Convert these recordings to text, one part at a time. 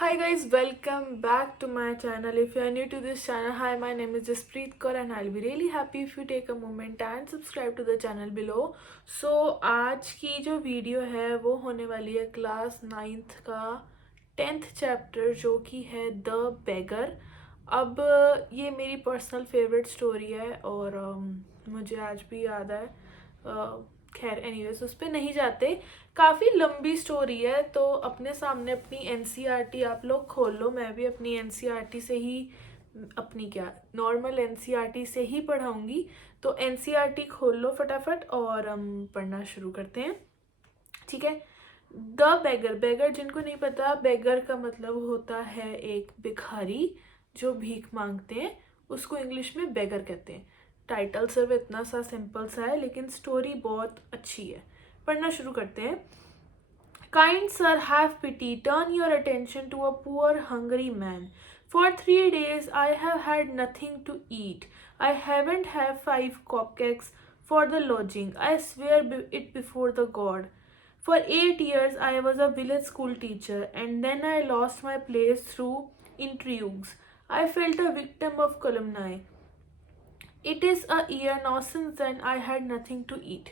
Hi guys, welcome back to my channel. If you are new to this channel, hi, my name is Jaspreet Kaur and I'll be really happy if you take a moment and subscribe to the channel below. So आज की जो video है वो होने वाली है class 9th का 10th chapter जो कि है द बेगर. अब ये मेरी पर्सनल फेवरेट स्टोरी है और मुझे आज भी याद है. खैर एनीवेज उस पर नहीं जाते. काफ़ी लंबी स्टोरी है तो अपने सामने अपनी एनसीईआरटी आप लोग खोल लो. मैं भी अपनी एनसीईआरटी से ही अपनी क्या नॉर्मल एनसीईआरटी से ही पढ़ाऊँगी. तो एनसीईआरटी खोल लो फटाफट और हम पढ़ना शुरू करते हैं. ठीक है. The beggar. बेगर जिनको नहीं पता, बेगर का मतलब होता है एक भिखारी जो भीख मांगते हैं, उसको इंग्लिश में बेगर कहते हैं. टाइटल सिर्फ इतना सा सिंपल सा है लेकिन स्टोरी बहुत अच्छी है. पढ़ना शुरू करते हैं. Kind sir, have pity. Turn your attention to a poor, hungry man. For 3 days I have had nothing to eat. I haven't had 5 cupcakes for the lodging. I swear it before the God. For 8 years I was a village school teacher, and then I lost my place through intrigues. I felt a victim of calumny. It is a year now since then I had nothing to eat.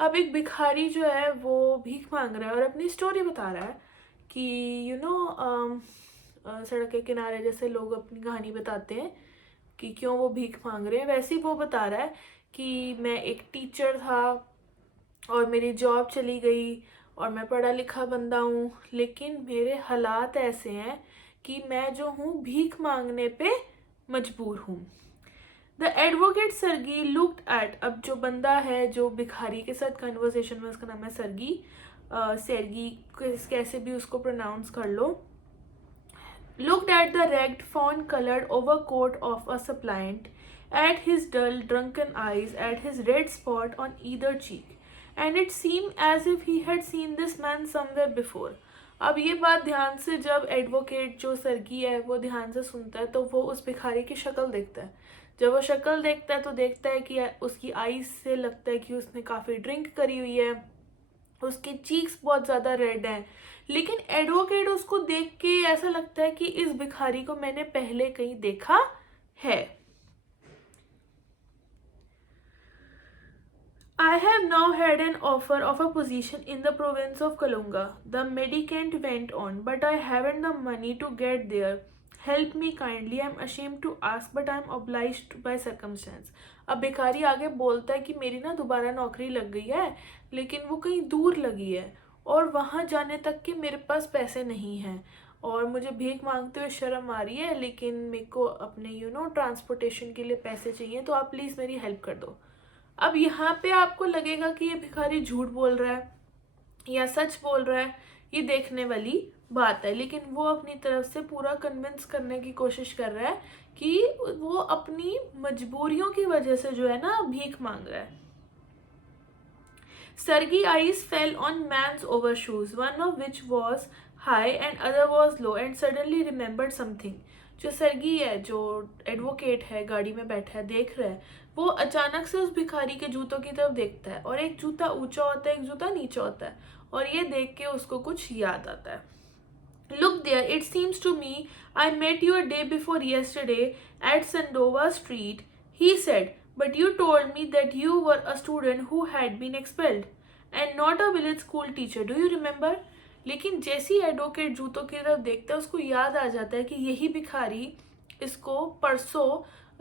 अब एक भिखारी जो है वो भीख मांग रहा है और अपनी स्टोरी बता रहा है कि सड़क के किनारे जैसे लोग अपनी कहानी बताते हैं कि क्यों वो भीख मांग रहे हैं, वैसे ही वो बता रहा है कि मैं एक टीचर था और मेरी जॉब चली गई और मैं पढ़ा लिखा बंदा हूँ, लेकिन मेरे हालात ऐसे हैं कि मैं जो हूँ भीख मांगने पे मजबूर हूँ. The advocate sargi looked at. अब जो बंदा है जो भिखारी के साथ कन्वर्सेशन में, उसका नाम है सरगी. सरगी कैसे भी उसको प्रोनाउंस कर लो. Looked at the ragged fawn-colored overcoat of a suppliant, at his dull, drunken eyes, at his red spot on either cheek, and it seemed as if he had seen this man somewhere before. अब ये बात ध्यान से जब advocate जो सरगी है वो ध्यान से सुनता है तो वो उस भिखारी की शक्ल देखता है. जब वो शक्ल देखता है तो देखता है कि उसकी आईज से लगता है कि उसने काफ़ी ड्रिंक करी हुई है, उसके चीक्स बहुत ज़्यादा रेड हैं. लेकिन एडवोकेट उसको देख के ऐसा लगता है कि इस भिखारी को मैंने पहले कहीं देखा है. I have now had an offer of a position in the province of Kalunga. The mendicant went on, but I haven't the money to get there. Help me kindly. I'm ashamed to ask, but I'm obliged by circumstance. अब भिखारी आगे बोलता है कि मेरी ना दोबारा नौकरी लग गई है लेकिन वो कहीं दूर लगी है और वहाँ जाने तक के मेरे पास पैसे नहीं हैं और मुझे भीख मांगते हुए शर्म आ रही है, लेकिन मेरे को अपने ट्रांसपोर्टेशन के लिए पैसे चाहिए, तो आप प्लीज़ मेरी हेल्प कर दो. अब यहाँ पे आपको लगेगा कि ये भिखारी झूठ बोल रहा है या सच बोल रहा है, ये देखने वाली बात है. लेकिन वो अपनी तरफ से पूरा कन्विंस करने की कोशिश कर रहा है कि वो अपनी मजबूरियों की वजह से जो है ना भीख मांग रहा है. Sergei's eyes fell on man's overshoes, one of which was high and other was low, and suddenly remembered something. जो सरगी है, जो एडवोकेट है, गाड़ी में बैठा है, देख रहा है, वो अचानक से उस भिखारी के जूतों की तरफ देखता है और एक जूता ऊंचा होता है, एक जूता नीचा होता है, और ये देख के उसको कुछ याद आता है. Look there, it seems to me I met you a day before yesterday at Sandova Street, he said, but you told me that you were a student who had been expelled and not a village school teacher. Do you remember? लेकिन जैसी advocate जूतों की तरफ देखता है उसको याद आ जाता है कि यही भिखारी इसको परसों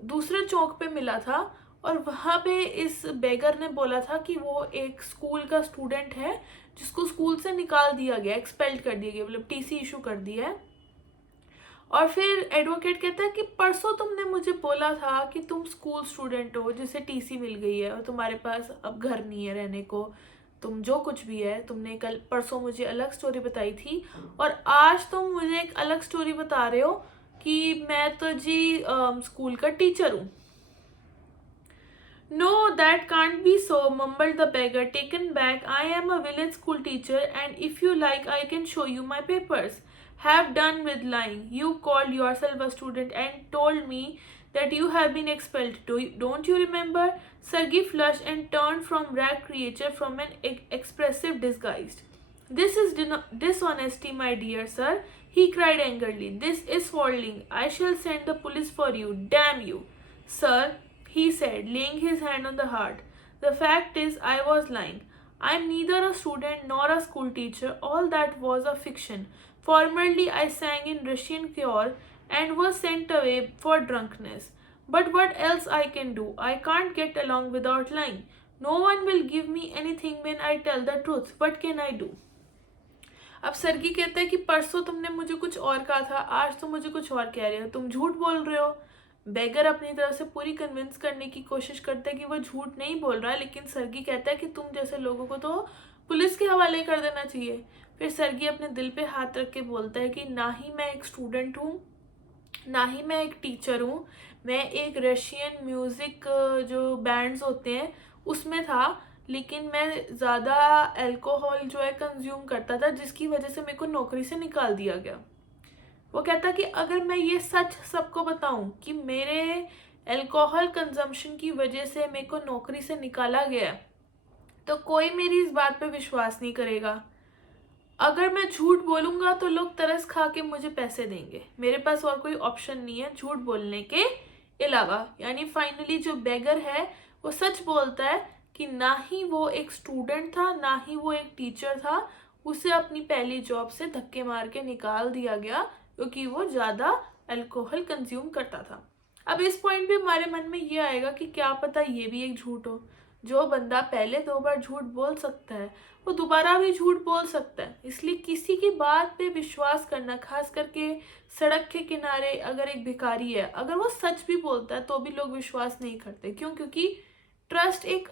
दूसरे चौक पे मिला था और वहाँ पे इस बेगर ने बोला था कि वो एक स्कूल का स्टूडेंट है जिसको स्कूल से निकाल दिया गया, एक्सपेल्ड कर दिया गया, मतलब टीसी इशू कर दिया है. और फिर एडवोकेट कहता है कि परसों तुमने मुझे बोला था कि तुम स्कूल स्टूडेंट हो जिसे टीसी मिल गई है और तुम्हारे पास अब घर नहीं है रहने को, तुम जो कुछ भी है, तुमने कल परसों मुझे अलग स्टोरी बताई थी और आज तुम मुझे एक अलग स्टोरी बता रहे हो कि मैं तो जी स्कूल का टीचर हूँ. No, that can't be so, mumbled the beggar, taken back. I am a village school teacher, and if you like, I can show you my papers. Have done with lying. You called yourself a student and told me that you have been expelled. Don't you remember? Sergei flushed and turned from rag creature from an expressive disguise. This is dishonesty, my dear sir, he cried angrily. This is swindling. I shall send the police for you. Damn you. Sir, he said, laying his hand on the heart. The fact is, I was lying. I am neither a student nor a school teacher. All that was a fiction. Formerly, I sang in Russian choir and was sent away for drunkenness. But what else I can do? I can't get along without lying. No one will give me anything when I tell the truth. What can I do? अब सरगी कहता है कि परसों तुमने मुझे कुछ और कहा था, आज तुम मुझे कुछ और कह रहे हो, तुम झूठ बोल रहे हो। बेगर अपनी तरफ से पूरी कन्विंस करने की कोशिश करता है कि वो झूठ नहीं बोल रहा है, लेकिन सरगी कहता है कि तुम जैसे लोगों को तो पुलिस के हवाले कर देना चाहिए। फिर सरगी अपने दिल पे हाथ रख के बोलता है कि ना ही मैं एक स्टूडेंट हूँ, ना ही मैं एक टीचर हूँ, मैं एक रशियन म्यूज़िक जो बैंड्स होते हैं उसमें था, लेकिन मैं ज़्यादा अल्कोहल जो है कंज्यूम करता था, जिसकी वजह से मेरे को नौकरी से निकाल दिया गया। वो कहता कि अगर मैं ये सच सबको बताऊं कि मेरे अल्कोहल कंजम्पशन की वजह से मेरे को नौकरी से निकाला गया, तो कोई मेरी इस बात पे विश्वास नहीं करेगा। अगर मैं झूठ बोलूँगा तो लोग तरस खा के मुझे पैसे देंगे, मेरे पास और कोई ऑप्शन नहीं है झूठ बोलने के अलावा। यानी फाइनली जो बेगर है वो सच बोलता है कि ना ही वो एक स्टूडेंट था, ना ही वो एक टीचर था, उसे अपनी पहली जॉब से धक्के मार के निकाल दिया गया क्योंकि वो ज़्यादा अल्कोहल कंज्यूम करता था। अब इस पॉइंट पे हमारे मन में ये आएगा कि क्या पता ये भी एक झूठ हो। जो बंदा पहले 2 बार झूठ बोल सकता है वो दोबारा भी झूठ बोल सकता है। इसलिए किसी की बात पे विश्वास करना, खास करके सड़क के किनारे अगर एक भिखारी है, अगर वो सच भी बोलता है तो भी लोग विश्वास नहीं करते। क्यों? क्योंकि ट्रस्ट एक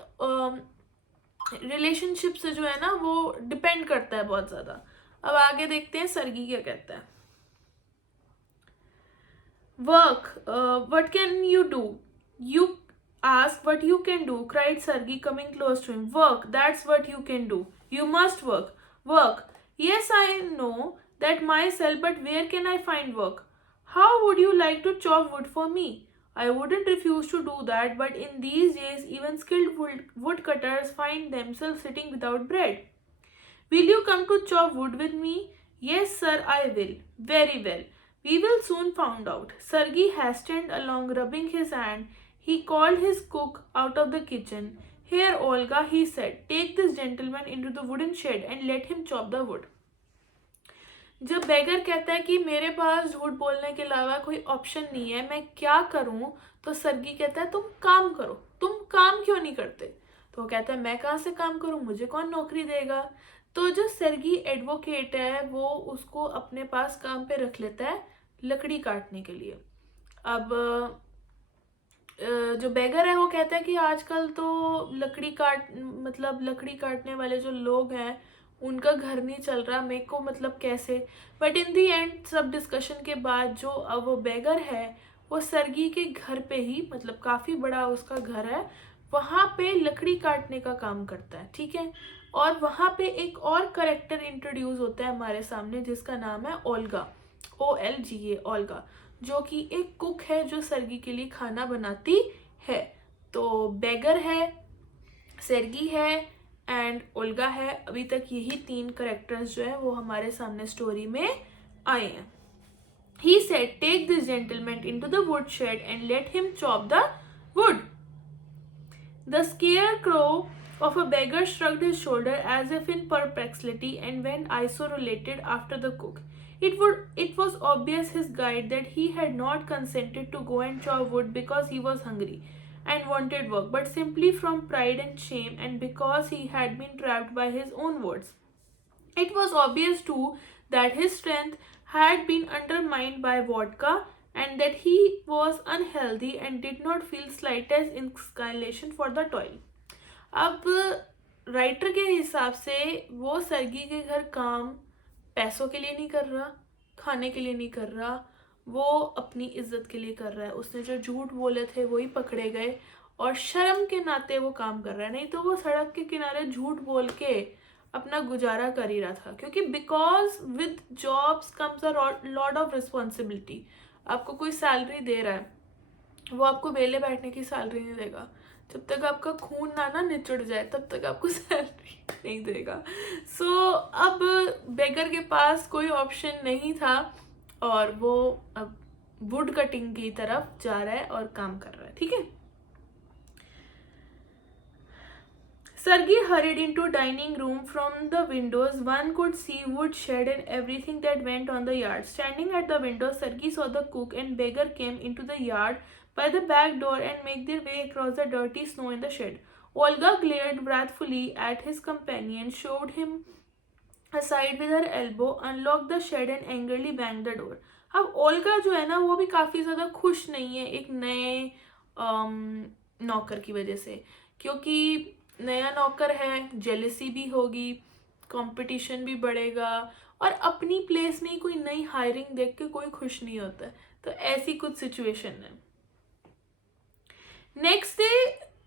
रिलेशनशिप से जो है ना वो डिपेंड करता है बहुत ज़्यादा। अब आगे देखते हैं सरगी क्या कहता है। Work, what can you do? You ask what you can do, cried Sergey, coming close to him. Work, that's what you can do. You must work. Work. Yes, I know that myself, but where can I find work? How would you like to chop wood for me? I wouldn't refuse to do that, but in these days, even skilled woodcutters find themselves sitting without bread. Will you come to chop wood with me? Yes, sir, I will. Very well. We will soon find out. Sergey hastened along, rubbing his hand. He called his cook out of the kitchen. Here, Olga, he said, take this gentleman into the wooden shed and let him chop the wood. जब बेगर कहता है कि मेरे पास झूठ बोलने के अलावा कोई ऑप्शन नहीं है, मैं क्या करूं, तो सरगी कहता है तुम काम करो। तुम काम क्यों नहीं करते? तो वो कहता है मैं कहाँ से काम करूं, मुझे कौन नौकरी देगा? तो जो सरगी एडवोकेट है वो उसको अपने पास काम पे रख लेता है लकड़ी काटने के लिए। अब जो बेगर है वो कहता है कि आजकल तो लकड़ी काटने वाले जो लोग हैं उनका घर नहीं चल रहा, मेरे को मतलब कैसे। बट इन दी एंड सब डिस्कशन के बाद जो अब वो बेगर है वो सरगी के घर पे ही, मतलब काफ़ी बड़ा उसका घर है, वहाँ पे लकड़ी काटने का काम करता है। ठीक है। और वहाँ पे एक और करेक्टर इंट्रोड्यूस होता है हमारे सामने जिसका नाम है ओल्गा, OLGA, ओल्गा, जो कि एक कुक है जो सरगी के लिए खाना बनाती है। तो बेगर है, सरगी है एंड ओल्गा है। अभी तक यही 3 करेक्टर्स जो है वो हमारे सामने स्टोरी में आए हैं। He said, take this gentleman into the woodshed and let him chop the wood. The scarecrow of a beggar shrugged his shoulder as if in perplexity and went isolated after the cook. It was obvious his guide that he had not consented to go and chop wood because he was hungry and wanted work, but simply from pride and shame and because he had been trapped by his own words. It was obvious too that his strength had been undermined by vodka and that he was unhealthy and did not feel slightest inclination for the toil. अब writer के हिसाब से वो सरगी के घर काम पैसों के लिए नहीं कर रहा, खाने के लिए नहीं कर रहा, वो अपनी इज्जत के लिए कर रहा है। उसने जो झूठ बोले थे वही पकड़े गए और शर्म के नाते वो काम कर रहा है, नहीं तो वो सड़क के किनारे झूठ बोल के अपना गुजारा कर ही रहा था। क्योंकि because with jobs comes a lot of responsibility. आपको कोई सैलरी दे रहा है, वो आपको वेले बैठने की सैलरी नहीं देगा। जब तक आपका खून ना निचुड़ जाए तब तक आपको सैलरी नहीं देगा। अब बेगर के पास कोई ऑप्शन नहीं था और वो अब वुड कटिंग की तरफ जा रहा है और काम कर रहा है, ठीक है। Sergey hurried into dining room. From the windows, one could see wood shed and everything that went on the yard. Standing at the window, Sergey saw the cook and beggar came into the yard by the back door and make their way across the dirty snow in the shed. Olga glared wrathfully at his companion, shoved him aside with her elbow, unlocked the shed and angrily banged the door. अब Olga जो है ना वो भी काफ़ी ज़्यादा खुश नहीं है एक नए नौकर की वजह से, क्योंकि नया नौकर है, जेलसी भी होगी, कंपटीशन भी बढ़ेगा और अपनी प्लेस में ही कोई नई हायरिंग देख के कोई खुश नहीं होता है। तो ऐसी कुछ सिचुएशन है। Next day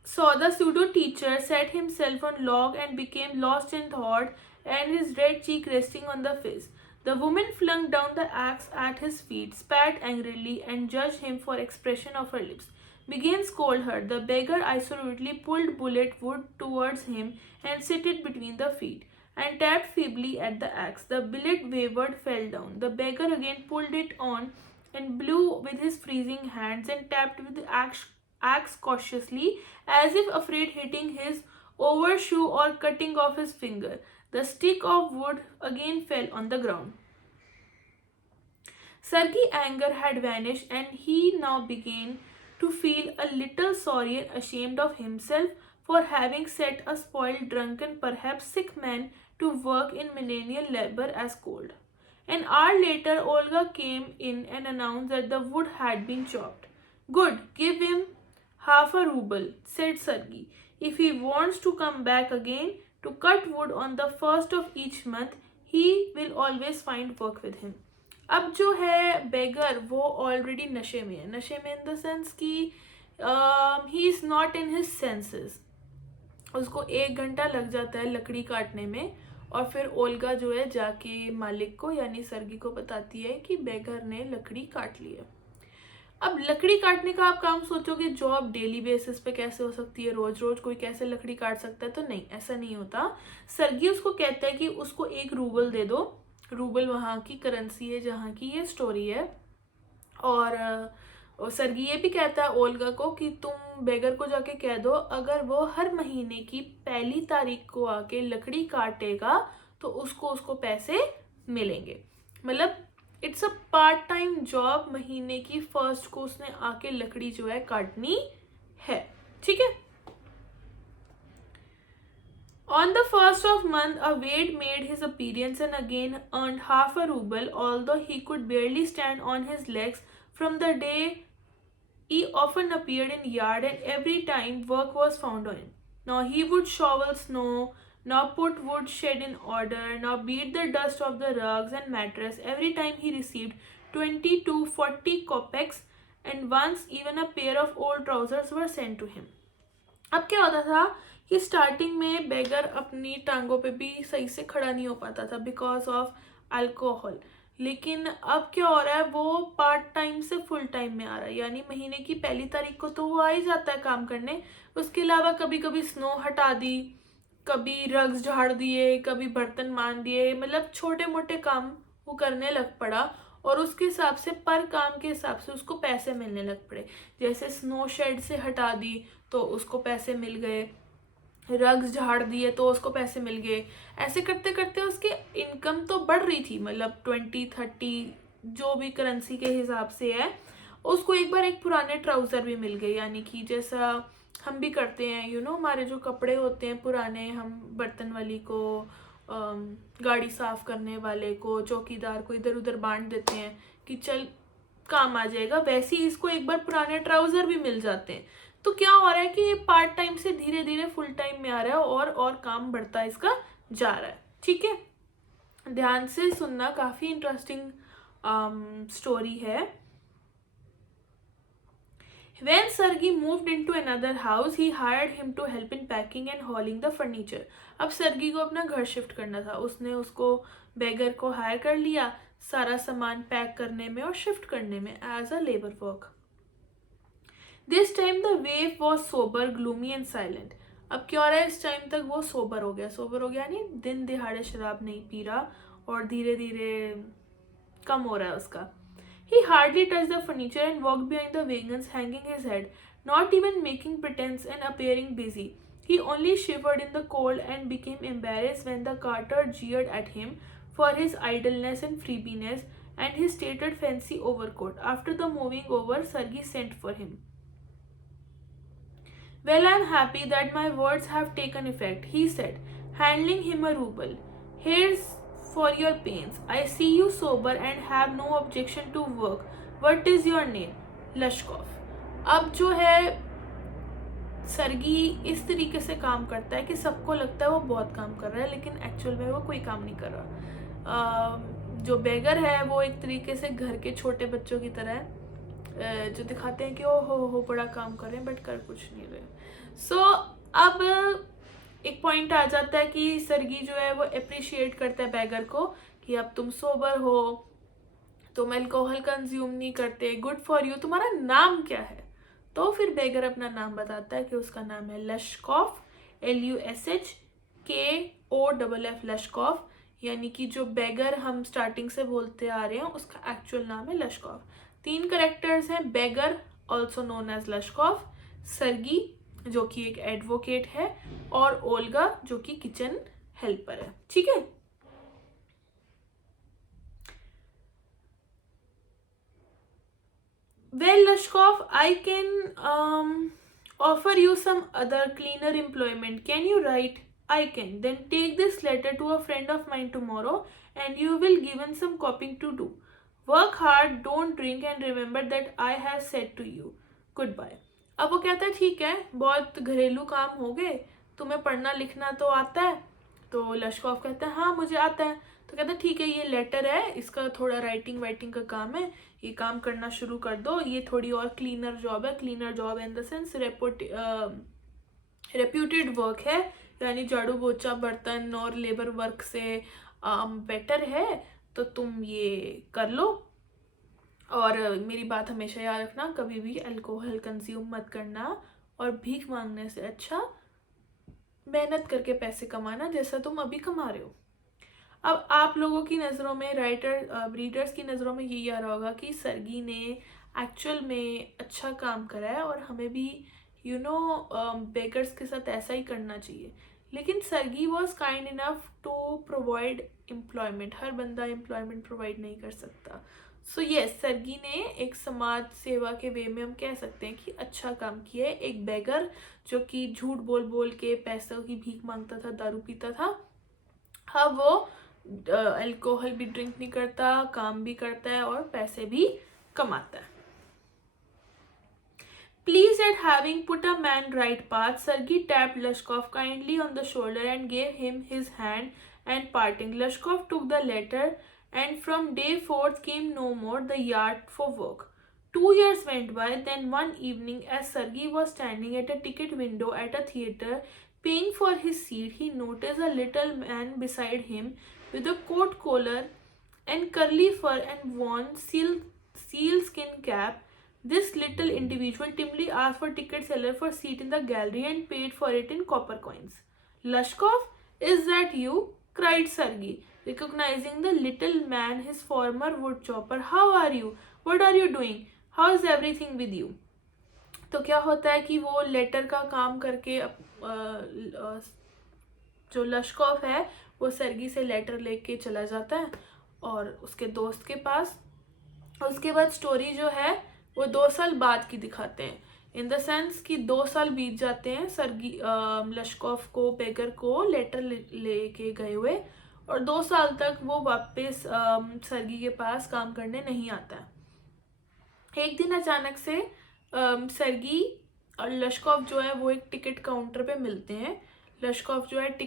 saw the pseudo teacher set himself on log and became lost in thought and his red cheek resting on the fizz. The woman flung down the axe at his feet, spat angrily, and judged him for expression of her lips. Began scold her. The beggar isolately pulled bullet wood towards him and set it between the feet, and tapped feebly at the axe. The billet wavered, fell down. The beggar again pulled it on and blew with his freezing hands and tapped with the axe cautiously, as if afraid hitting his overshoe or cutting off his finger. The stick of wood again fell on the ground. Sergey's anger had vanished, and he now began to feel a little sorry and ashamed of himself for having set a spoiled, drunken, perhaps sick man to work in menial labor as cold. An hour later, Olga came in and announced that the wood had been chopped. Good, give him half a ruble, said Sergey. If he wants to come back again to cut wood on the first of each month, he will always find work with him. अब जो है बेगर वो already नशे में है, नशे में in the sense कि he is not in his senses. उसको 1 घंटा लग जाता है लकड़ी काटने में और फिर ओल्गा जो है जाके मालिक को यानी सर्गी को बताती है कि बेगर ने लकड़ी काट ली है। अब लकड़ी काटने का आप काम सोचोगे जॉब डेली बेसिस पे कैसे हो सकती है, रोज रोज कोई कैसे लकड़ी काट सकता है, तो नहीं, ऐसा नहीं होता। सर्गी उसको कहता है कि उसको 1 रूबल दे दो। रूबल वहाँ की करेंसी है जहाँ की ये स्टोरी है। और सर्गी ये भी कहता है ओल्गा को कि तुम बेगर को जाके कह दो अगर वो हर महीने की 1 तारीख को आके लकड़ी काटेगा तो उसको पैसे मिलेंगे। मतलब it's a part time job, महीने की 1 को उसने आके लकड़ी जो है काटनी है, ठीक है। On the 1st of month, a maid made his appearance and again earned half a ruble, although he could barely stand on his legs. From the day he often appeared in yard, and every time work was found on him. Now he would shovel snow, now put wood shed in order, now beat the dust of the rugs and mattress. Every time he received 20 to 40 kopecks, and once even a pair of old trousers were sent to him. अब क्या होता था कि starting में बेगर अपनी टांगों पे भी सही से खड़ा नहीं हो पाता था बिकॉज ऑफ अल्कोहल, लेकिन अब क्या हो रहा है वो पार्ट टाइम से फुल टाइम में आ रहा है, यानी महीने की 1 तारीख को तो वो आ ही जाता है काम करने। उसके अलावा कभी कभी स्नो हटा दी, कभी रग्स झाड़ दिए, कभी बर्तन मान दिए, मतलब छोटे मोटे काम वो करने लग पड़ा और उसके हिसाब से पर काम के हिसाब से उसको पैसे मिलने लग पड़े। जैसे स्नो शेड से हटा दी तो उसको पैसे मिल गए, रग्स झाड़ दिए तो उसको पैसे मिल गए। ऐसे करते करते उसकी इनकम तो बढ़ रही थी, मतलब 20-30 जो भी करेंसी के हिसाब से है। उसको एक बार एक पुराने ट्राउज़र भी मिल गए, यानी कि जैसा हम भी करते हैं, हमारे जो कपड़े होते हैं पुराने, हम बर्तन वाली को, गाड़ी साफ करने वाले को, चौकीदार को इधर उधर बांट देते हैं कि चल काम आ जाएगा, वैसे ही इसको एक बार पुराने ट्राउज़र भी मिल जाते हैं। तो क्या हो रहा है कि ये पार्ट टाइम से धीरे धीरे फुल टाइम में आ रहा है और काम बढ़ता है इसका जा रहा है, ठीक है। ध्यान से सुनना, काफ़ी इंटरेस्टिंग स्टोरी है। When Sergey moved into another house, he hired him to help in packing and hauling the furniture. अब सर्गी को अपना घर शिफ्ट करना था, उसने उसको बेगर को हायर कर लिया सारा सामान पैक करने में और शिफ्ट करने में as a labour work. This time the waif was sober, gloomy and silent. अब क्या हो रहा है, इस टाइम तक वो सोबर हो गया यानी दिन दिहाड़े शराब नहीं पी रहा और धीरे धीरे कम हो रहा है उसका. He hardly touched the furniture and walked behind the wagons, hanging his head, not even making pretense and appearing busy. He only shivered in the cold and became embarrassed when the carter jeered at him for his idleness and freebiness and his stated fancy overcoat. After the moving over, Sergei sent for him. Well, I'm happy that my words have taken effect, he said, handing him a ruble. Here's for your pains. I see you sober and have no objection to work. What is your name? Lashkov. अब जो है सरगी इस तरीके से काम करता है कि सबको लगता है वो बहुत काम कर रहा है, लेकिन एक्चुअल में वो कोई काम नहीं कर रहा. जो बेगर है वो एक तरीके से घर के छोटे बच्चों की तरह है, जो दिखाते हैं कि ओ हो बड़ा काम कर रहे हैं बट कर कुछ नहीं रहे. सो अब एक पॉइंट आ जाता है कि सरगी जो है वो अप्रिशिएट करता है बेगर को कि अब तुम सोबर हो, तुम अल्कोहल कंज्यूम नहीं करते, गुड फॉर यू, तुम्हारा नाम क्या है. तो फिर बेगर अपना नाम बताता है कि उसका नाम है लश्कॉफ, LUSHKOFF, लश्कॉफ. यानी कि जो बेगर हम स्टार्टिंग से बोलते आ रहे हैं उसका एक्चुअल नाम है लश्कॉफ. 3 कैरेक्टर्स हैं, बेगर ऑल्सो नोन एज लश्कॉफ, सरगी जो कि एक एडवोकेट है और ओल्गा जो कि किचन हेल्पर है. ठीक है. Well, Lashkov, I can offer you some other cleaner employment. Can you write? I can. Then take this letter to a friend of mine tomorrow and you will given some copying to do. Work hard, don't drink and remember that I have said to you. Goodbye. अब वो कहता है ठीक है, बहुत घरेलू काम हो गए, तुम्हें पढ़ना लिखना तो आता है. तो लश्कॉफ कहता है हाँ मुझे आता है. तो कहता है ठीक है, ये लेटर है, इसका थोड़ा राइटिंग वाइटिंग का काम है, ये काम करना शुरू कर दो. ये थोड़ी और क्लीनर जॉब है, cleaner job in the sense reputed work है, यानी झाड़ू पोछा बर्तन और लेबर वर्क से बेटर है, तो तुम ये कर लो. और मेरी बात हमेशा याद रखना, कभी भी अल्कोहल कंज्यूम मत करना और भीख मांगने से अच्छा मेहनत करके पैसे कमाना जैसा तुम अभी कमा रहे हो. अब आप लोगों की नज़रों में, रीडर्स की नज़रों में यही आ रहा होगा कि सरगी ने एक्चुअल में अच्छा काम करा है और हमें भी बेगर्स के साथ ऐसा ही करना चाहिए. लेकिन Sergei was kind enough to provide employment. हर बंदा एम्प्लॉयमेंट प्रोवाइड नहीं कर सकता. सो यस, सरगी ने एक समाज सेवा के वे में हम कह सकते हैं कि अच्छा काम किया है. एक बेगर जो कि झूठ बोल बोल के पैसों की भीख मांगता था, दारू पीता था, हाँ वो अल्कोहल भी ड्रिंक नहीं करता, काम भी करता है और पैसे भी कमाता है. Pleased at having put a man right path, Sergei tapped Lashkov kindly on the shoulder and gave him his hand and parting. Lashkov took the letter and from day 4th came no more the yard for work. 2 years went by, then one evening as Sergei was standing at a ticket window at a theatre paying for his seat, he noticed a little man beside him with a coat collar and curly fur and worn sealskin cap. This little individual timidly asked for ticket seller for seat in the gallery and paid for it in copper coins. Lashkov, is that you? Cried Sergei, recognizing the little man, his former wood chopper. How are you? What are you doing? How is everything with you? तो क्या होता है कि वो letter का काम करके जो लश्कॉफ है वो सरगी से लेटर लेके चला जाता है और उसके दोस्त के पास. उसके बाद स्टोरी जो है वो 2 साल बाद की दिखाते हैं, इन द सेंस कि 2 साल बीत जाते हैं सरगी लश्कॉफ को, बेगर को लेटर लेके गए हुए, और 2 साल तक वो वापस सरगी के पास काम करने नहीं आता है. एक दिन अचानक से सरगी और लश्कॉफ जो है वो एक टिकट काउंटर पे मिलते हैं. लश्कॉफ जो है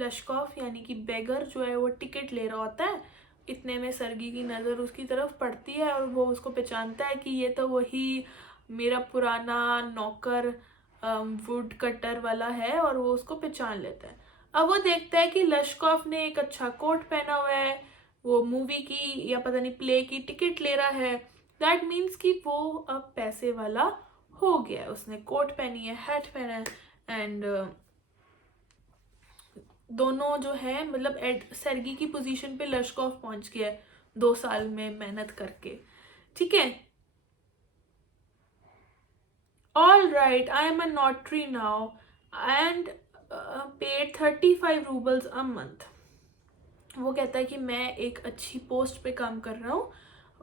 लश्कॉफ यानी कि बेगर जो है वो टिकट ले रहा होता है. इतने में सरगी की नज़र उसकी तरफ पड़ती है और वो उसको पहचानता है कि ये तो वही मेरा पुराना नौकर वुड कटर वाला है, और वो उसको पहचान लेता है. अब वो देखता है कि लश्कॉफ ने एक अच्छा कोट पहना हुआ है, वो मूवी की या पता नहीं प्ले की टिकट ले रहा है. दैट मीन्स कि वो अब पैसे वाला हो गया है. उसने कोट पहनी है, हैट पहना है, एंड दोनों जो है मतलब सर्गी की पोजीशन पे लश्कोव पहुंच गया है 2 साल में मेहनत करके, ठीक है। All right, I am a notary now and paid 35 roubles a month. वो कहता है कि मैं एक अच्छी पोस्ट पे काम कर रहा हूँ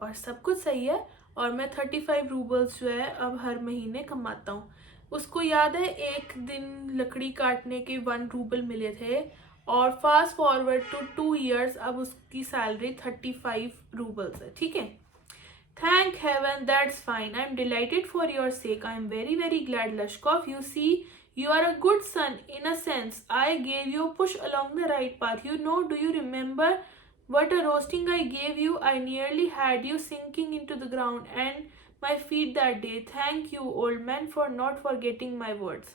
और सब कुछ सही है, और मैं 35 रूबल्स जो है अब हर महीने कमाता हूँ। उसको याद है एक दिन लकड़ी काटने के 1 रूबल मिले थे, और फास्ट फॉरवर्ड टू 2 years अब उसकी सैलरी 35 रूबल्स है, ठीक है। Thank heaven, that's fine. I'm delighted for your sake. I'm very, very glad, Lashkov. You see, you are a good son, in a sense. I gave you a push along the right path. Do you remember what a roasting I gave you? I nearly had you sinking into the ground and my feet that day. Thank you, old man, for not forgetting my words.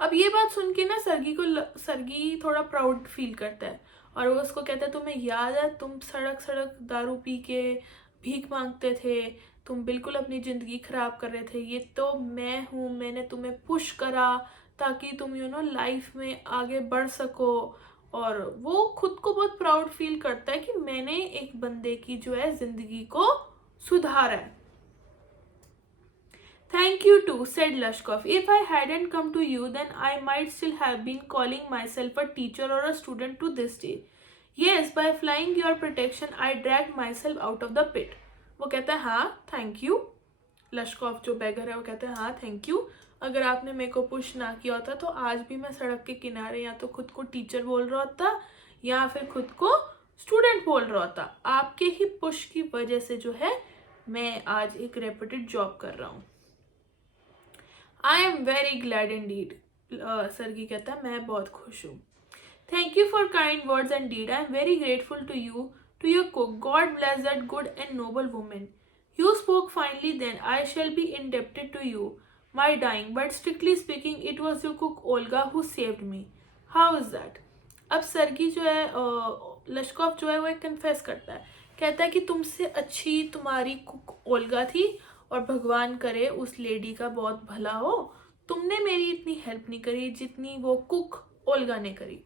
अब ये बात सुन के ना सरगी थोड़ा proud feel करता है, और वो उसको कहता है तुम्हें याद है तुम सड़क सड़क दारू पी के भीख मांगते थे, तुम बिल्कुल अपनी ज़िंदगी ख़राब कर रहे थे, ये तो मैं हूँ, मैंने तुम्हें पुश करा ताकि तुम लाइफ में आगे बढ़ सको। और वो खुद को बहुत प्राउड फील करता है कि मैंने एक बंदे की जो है ज़िंदगी को सुधारा है। Thank you too, said Lashkov. If I hadn't come to you, then I might still have been calling myself a teacher or a student to this day. Yes, by flying your protection, I dragged myself out of the pit. वो कहता है हाँ thank you. लश्कॉफ जो bagger है वो कहता है हाँ थैंक यू, अगर आपने मेरे को पुश ना किया होता तो आज भी मैं सड़क के किनारे या तो खुद को टीचर बोल रहा होता या फिर खुद को स्टूडेंट बोल रहा होता। आपके ही पुश की वजह से जो है मैं आज एक रेप्यूटेड जॉब कर रहा हूँ। I am very glad indeed, Sergei कहता है मैं बहुत खुश हूँ। Thank you for kind words and deed, I am very grateful to you, to your cook, God bless that good and noble women. You spoke finely then. I shall be indebted to you, my dying. But strictly speaking, it was your cook Olga who saved me. How is that? अब सरगी जो है लश्कॉफ जो है वो एक confess करता है, कहता है कि तुमसे अच्छी तुम्हारी कुक ओल्गा थी, और भगवान करे उस लेडी का बहुत भला हो, तुमने मेरी इतनी हेल्प नहीं करी जितनी वो कुक ओल्गा ने करी।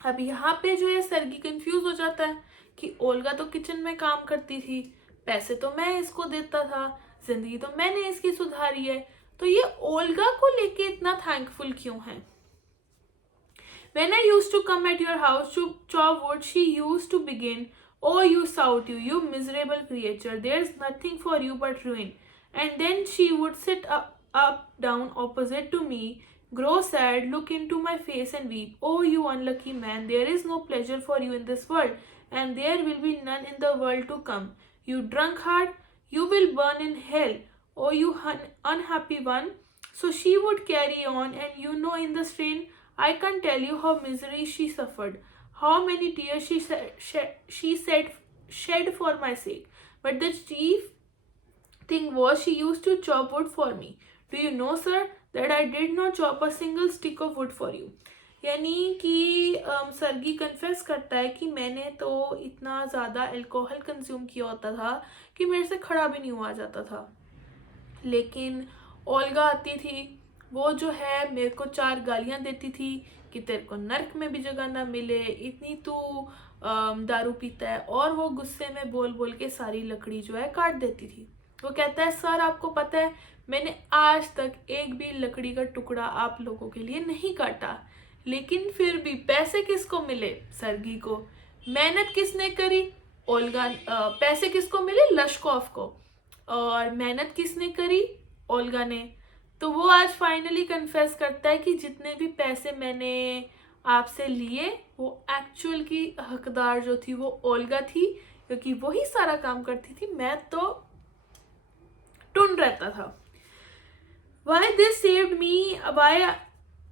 अब यहाँ पे जो है सरगी कंफ्यूज हो जाता है कि ओल्गा तो किचन में काम करती थी, पैसे तो मैं इसको देता था, जिंदगी तो मैंने इसकी सुधारी है, तो ये ओल्गा को लेके इतना थैंकफुल क्यों है। When I used to come at your house to chop wood, she used to begin, "Oh, you sout you miserable creature, there's nothing for you but ruin." And then she would sit up down opposite to me, grow sad, look into my face and weep. "Oh, you unlucky man, there is no pleasure for you in this world, and there will be none in the world to come. You drunkard, you will burn in hell. Oh, you unhappy one." So she would carry on, and in the strain, I can't tell you how misery she suffered, how many tears she shed for my sake. But the chief thing was she used to chop wood for me. Do you know, sir, that I did not chop a single stick of wood for you? यानी कि सरगी confess करता है कि मैंने तो इतना ज़्यादा alcohol consume किया होता था कि मेरे से खड़ा भी नहीं हुआ जाता था, लेकिन ओल्गा आती थी, वो जो है मेरे को 4 गालियाँ देती थी कि तेरे को नर्क में भी जगह ना मिले, इतनी तू दारू पीता है, और वो गुस्से में बोल बोल के सारी लकड़ी जो है काट देती थी। वो कहता है सर आपको पता है मैंने आज तक एक भी लकड़ी का टुकड़ा आप लोगों के लिए नहीं काटा, लेकिन फिर भी पैसे किसको मिले? सरगी को। मेहनत किसने करी? ओल्गा। पैसे किसको मिले? लश्कॉफ को। और मेहनत किसने करी? ओल्गा ने। तो वो आज फाइनली कन्फेस करता है कि जितने भी पैसे मैंने आपसे लिए वो एक्चुअल की हकदार जो थी वो ओल्गा थी, क्योंकि वही सारा काम करती थी, मैं तो टुन रहता था। Why this saved me,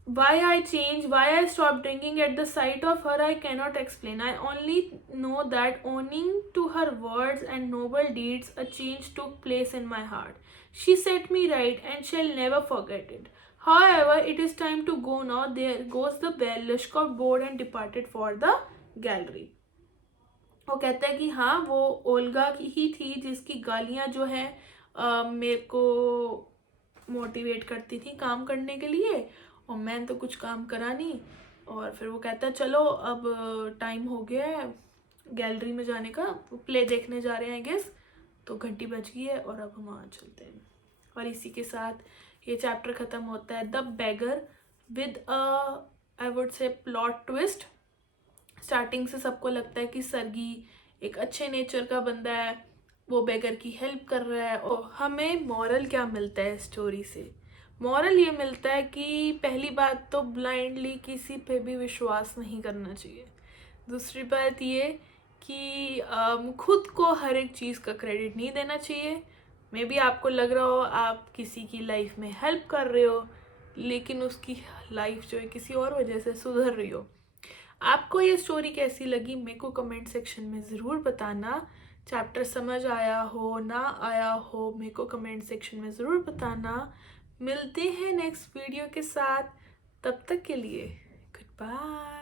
why I changed, why I stopped drinking at the sight of her, I cannot explain. I only know that owning to her words and noble deeds, a change took place in my heart. She set me right and shall never forget it. However, it is time to go now. There goes the bell. Lashkov bowed and departed for the gallery. वो कहता है कि हाँ वो Olga की ही थी जिसकी गालियाँ जो है मेरे को मोटिवेट करती थी काम करने के लिए, और मैंने तो कुछ काम करा नहीं, और फिर वो कहता है चलो अब टाइम हो गया है गैलरी में जाने का, प्ले देखने जा रहे हैं आई गेस। तो घंटी बज गई है और अब हम वहाँ चलते हैं। और इसी के साथ ये चैप्टर ख़त्म होता है, the beggar, with a I would say plot twist. Starting से सबको लगता है कि सरगी एक अच्छे नेचर का बंदा है, वो बेगर की हेल्प कर रहा है। और हमें मॉरल क्या मिलता है स्टोरी से? मॉरल ये मिलता है कि पहली बात तो ब्लाइंडली किसी पे भी विश्वास नहीं करना चाहिए। दूसरी बात ये कि खुद को हर एक चीज़ का क्रेडिट नहीं देना चाहिए। मे बी आपको लग रहा हो आप किसी की लाइफ में हेल्प कर रहे हो, लेकिन उसकी लाइफ जो है किसी और वजह से सुधर रही हो। आपको ये स्टोरी कैसी लगी मेरे को कमेंट सेक्शन में ज़रूर बताना। चैप्टर समझ आया हो ना आया हो मेरे को कमेंट सेक्शन में ज़रूर बताना। मिलते हैं नेक्स्ट वीडियो के साथ, तब तक के लिए गुड बाय।